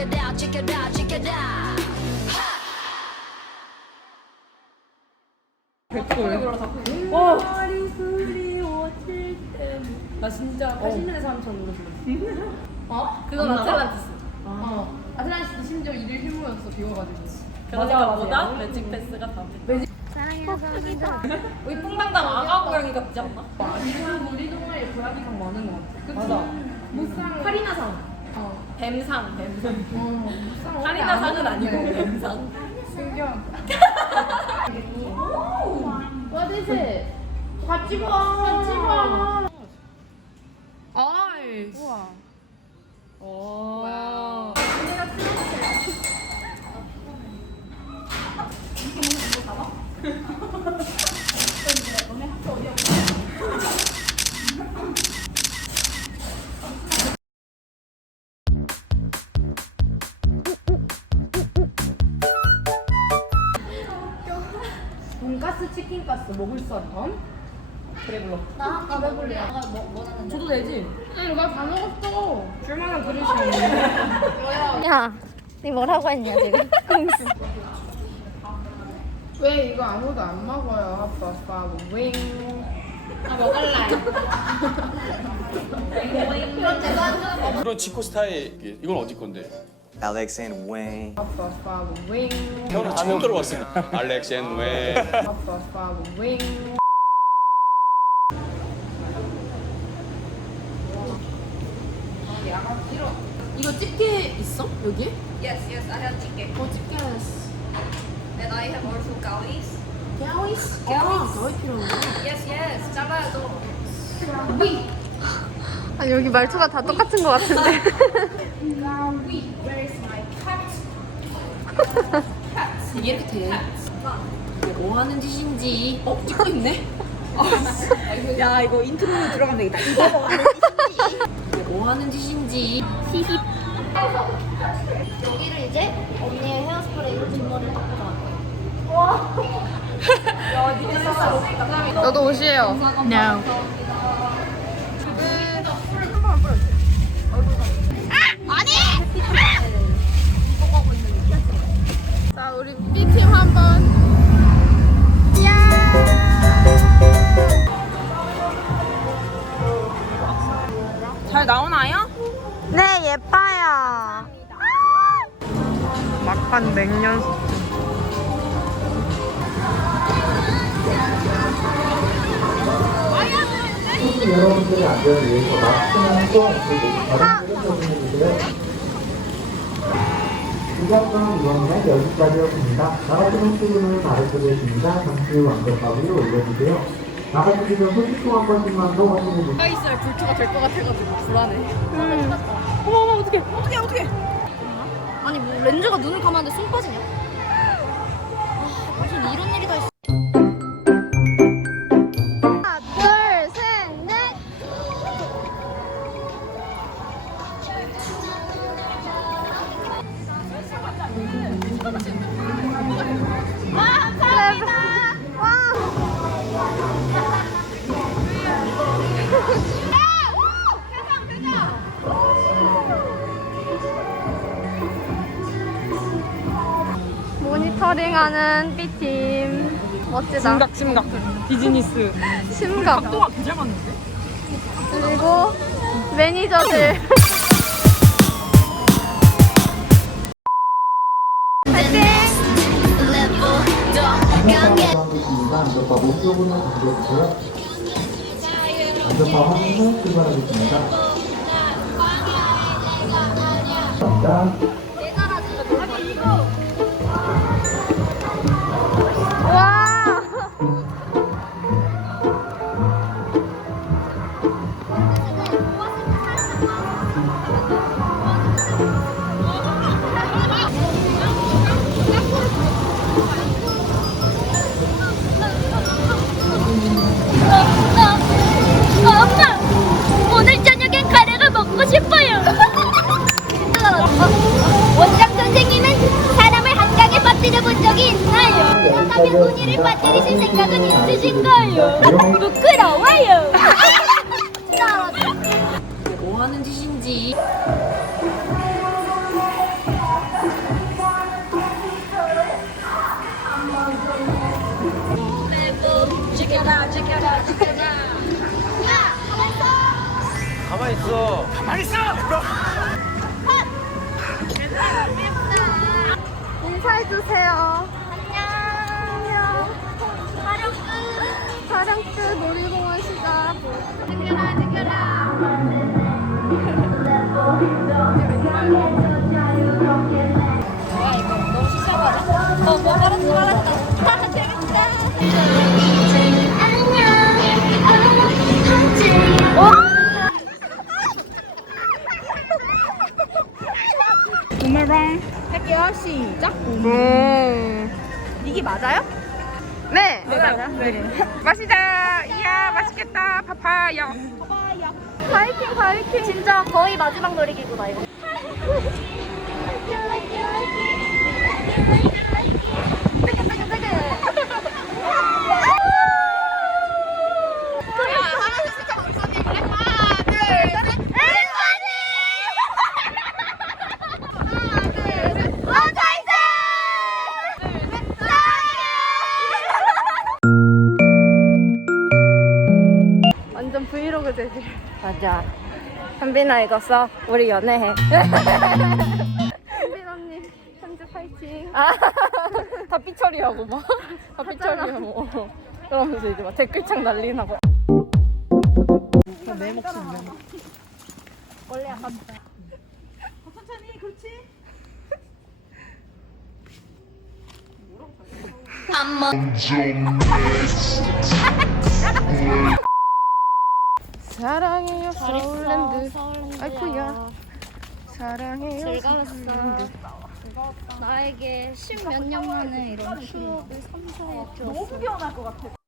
it out, check it out, check it out. 나 진짜 80년대 사람처럼 노래 불렀어. 어? 그건 아틀란티스. 어. 아틀란티스 심지어 일일 휴무였어, 비워가지고. 그러니까 보다 매직 패스가 다 우리 뿡당당 아가 고양이 같지 않나? 이상 놀이동화에 고양이상 많은 것 같아. 그치? 맞아. 무쌍. 카리나상. 어. 뱀상 뱀상 어, 무쌍. 카리나 상은 아니고 뱀상 신기하다. What is it? 같이 봐. 같이 봐. 아이. 우와. 오. 돈가스 치킨가스 먹을 사람? 그래 불러. 나 아까 배불러. 아까 뭐, 뭐 하는데? 줘도 되지? 아니 나다 먹었어. 줄만한 그릇이야. 야, 니 뭐라고 했냐 지금? 공수. 왜 이거 아무도 안 먹어요? 아빠 아빠 윙. 나 먹을래. 그럼 내가 한잔 먹어. 그런 지코 스타일 이건 어디 건데? Alex and Wayne. 아빠 아빠 윙. 태어나 처음 들어봤습니다. 알렉스 앤 웨. 아빠 아빠 윙. 이거 집게 있어? 여기? Yes, yes, I have chicken. 어 집게 And I have also gaois. 가오이스? 아 가오이 필요한데? Yes, yes. 잘라도. 아니 여기 말투가 다 똑같은 것 같은데. Where is my cat? 이게 이렇게 돼. 이게 뭐 하는 짓인지. 어 찍고 있네. 야 이거 인트로로 들어가면 되겠다 이거 이게 뭐 하는 짓인지. 여기를 이제 언니의 헤어스프레이로 뒷머리를 닦고 나갈 거예요. 너도 옷이에요. No. 자, 우리 B팀 한번. 잘 나오나요? 네, 예뻐요. 막판 맹년 여러분들의 안전을 위해서 마스크는 또 다른 분들 적용해주세요. 이것과 이번에 여기까지였습니다. 나가시는 수분을 바르겠습니다. 잠시 후 완전가위로 올려주세요. 나가시면 소식통 한 번씩만 더 확인해주세요. 가 있어야 불초가 될 것 같아가지고 불안해. 아니 뭐 렌즈가 눈을 감았는데 숨 빠지냐? 아, 무슨 이런 일이 다 있어. 모니터링하는 B팀. 멋지다. 심각 심각 비즈니스 심각. 각도가 개잘 맞는데? 그리고 매니저들. 화이팅! 목적으로. 안전바 확인 후 출발하겠습니다. 감사합니다. 괜찮아요. 한다면 문의를 빠뜨리실 생각은 있으신가요? 부끄러워요. 뭐 하는 짓인지. 가만 있어. 가만 있어. 가만 있어. 아, 인사해 주세요. 끝. 놀이공원 시작. 챙겨라, 챙겨라. 어, 뭐 말았지 말았다. 재밌다. 부메랑 할게요. 시작. 네. 이게 맞아요? 네. 네, 맞아요. 네. 마시자. 이야, 맛있겠다. 파파야. 파이팅, 파이팅. 진짜 거의 마지막 놀이기구나 이거. 재질. 맞아. 현빈아 이거 써. 우리 연애해. 현빈 언니, 현재 파이팅. 다 삐처리하고 막. 다 삐처리하고. 어. 그러면서 이제 막 댓글창 난리 나고. 사랑해요 서울랜드. 아이쿠야. 사랑해요. 즐거웠어. 나에게 십몇 년 만에 이런 추억을 선사해 주었어. Check it out, check